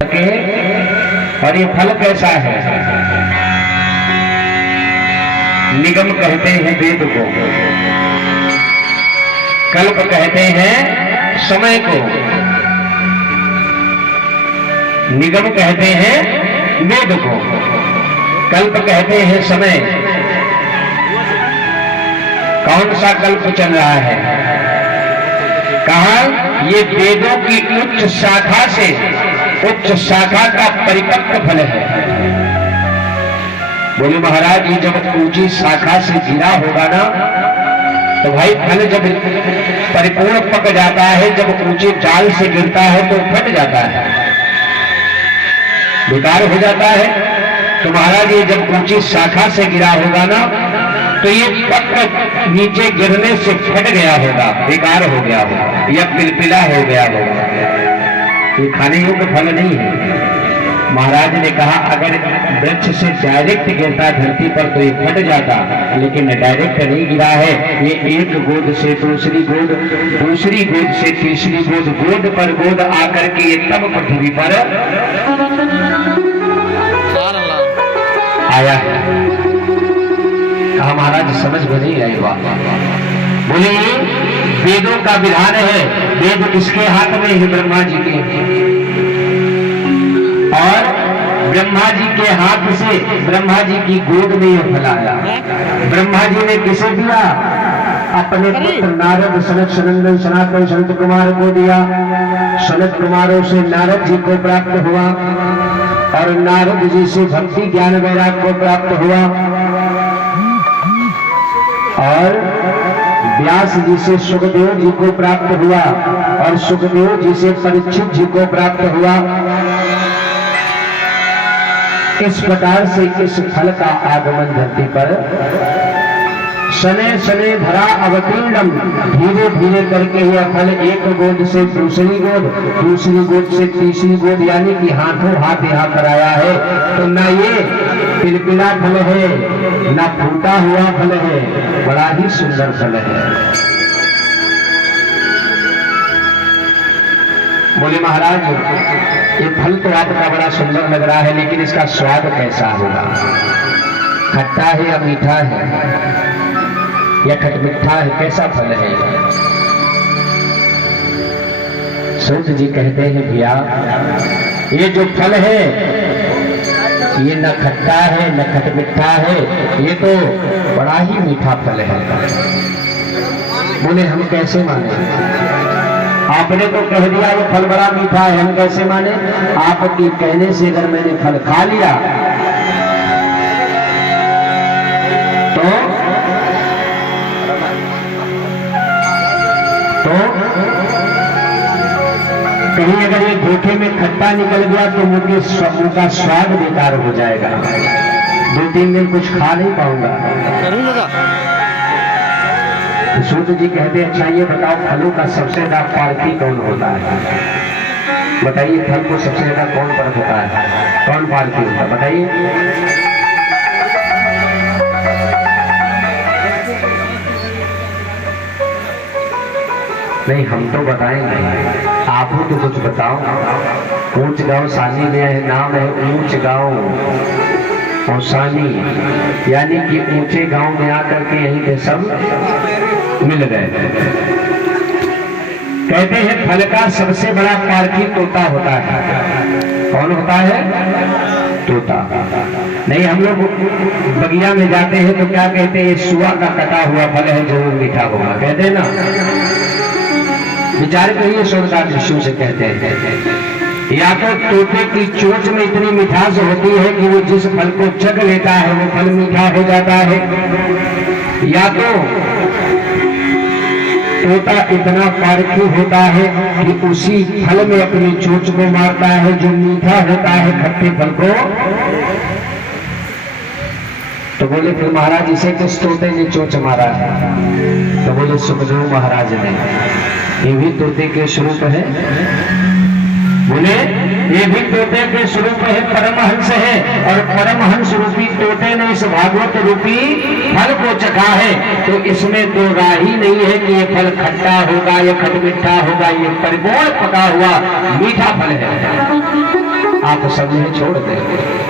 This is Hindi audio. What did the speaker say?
और ये फल कैसा है? निगम कहते हैं वेद को, कल्प कहते हैं समय को। निगम कहते हैं वेद को, कल्प कहते हैं समय। कौन सा कल्प चल रहा है? कहा ये वेदों की उच्च शाखा से उच्च शाखा का परिपक्व फल है। बोले महाराज ये जब ऊंची शाखा से गिरा होगा ना तो भाई फल जब परिपूर्ण पक जाता है, जब ऊंचे डाल से गिरता है तो फट जाता है, बेकार हो जाता है। तो महाराज ये जब ऊंची शाखा से गिरा होगा ना तो ये पक नीचे गिरने से फट गया होगा, बेकार हो गया होगा या पिलपिला हो गया होगा। ये खाने योग्य फल नहीं है। महाराज ने कहा अगर वृक्ष से डायरेक्ट गिरता धरती पर तो ये फट जाता, लेकिन डायरेक्ट नहीं गिरा है। ये एक गोद से दूसरी गोद, दूसरी गोद से तीसरी गोद, गोद पर गोद आकर के ये तब पृथ्वी पर आया है। कहा महाराज समझ में नहीं आई बात। बोले वेदों का विधान है। वेद किसके हाथ में है? ब्रह्मा जी के। और ब्रह्मा जी के हाथ से ब्रह्मा जी की गोद में यह फल आया। ब्रह्मा जी ने किसे दिया? अपने पुत्र नारद सनत सनंदन सनातन संत कुमार को दिया। सनत कुमारों से नारद जी को प्राप्त हुआ और नारद जी से भक्ति ज्ञान वैराग को प्राप्त हुआ और व्यास जी से सुखदेव जी को प्राप्त हुआ और सुखदेव जी से परीक्षित जी को प्राप्त हुआ। इस प्रकार से इस फल का आगमन धरती पर शनै शनै धरा अवतीर्णम, धीरे धीरे करके यह फल एक गोद से दूसरी गोद, दूसरी गोद से तीसरी गोद, यानी कि हाथों हाथ यहाँ पर आया है। तो ना ये पिलपिला फल है ना फूटा हुआ फल है, बड़ा ही सुंदर फल है। बोले महाराज ये फल तो आपका बड़ा सुंदर लग रहा है, लेकिन इसका स्वाद कैसा होगा? खट्टा है या मीठा है या खटमिठा है? कैसा फल है? सूत जी कहते हैं भैया ये जो फल है ये न खट्टा है न खटमिठा है, ये तो बड़ा ही मीठा फल है। बोले हम कैसे माने? आपने तो कह दिया वो फल बड़ा मीठा है, हम कैसे माने? आपके कहने से अगर मैंने फल खा लिया तो कहीं अगर ये धोखे में खट्टा निकल गया तो उनका स्वाद बेकार हो जाएगा, 2-3 दिन कुछ खा नहीं पाऊंगा। सूत जी कहते अच्छा ये बताओ फलों का सबसे ज्यादा पारखी कौन होता है? बताइए फल को सबसे ज्यादा कौन परख होता है, कौन पारखी होता है? बताइए। नहीं हम तो बताएंगे, आप तो कुछ बताओ। ऊंच गांव सानी में है, नाम है ऊंच गांव और सानी, यानी कि ऊंचे गांव में आकर के यहीं पे सब मिल गए। कहते हैं फल का सबसे बड़ा पारखी तोता होता है। कौन होता है? तोता। नहीं हम लोग बगिया में जाते हैं तो क्या कहते हैं? सुआ का कटा हुआ फल है जरूर मीठा होगा, कहते हैं ना। विचार करिए सोनका दृश्यों से कहते हैं या तो तोते की चोंच में इतनी मिठास होती है कि वो जिस फल को चख लेता है वो फल मीठा हो जाता है, या तो तोता इतना पारखी होता है कि उसी फल में अपनी चोंच को मारता है जो मीठा होता है खट्टे फल को। तो बोले फिर महाराज इसे किस तोते ने चोंच मारा है? तो बोले सुखदेव महाराज ने। ये भी तोते के स्वरूप है। बोले ये भी तोते के स्वरूप है, परमहंस है, और परमहंस रूपी तोते ने इस भागवत रूपी फल को चखा है। तो इसमें तो राही नहीं है कि ये फल खट्टा होगा या खटमिठा होगा, ये परिपूर्ण पका हुआ मीठा फल है। आप सब छोड़ दें।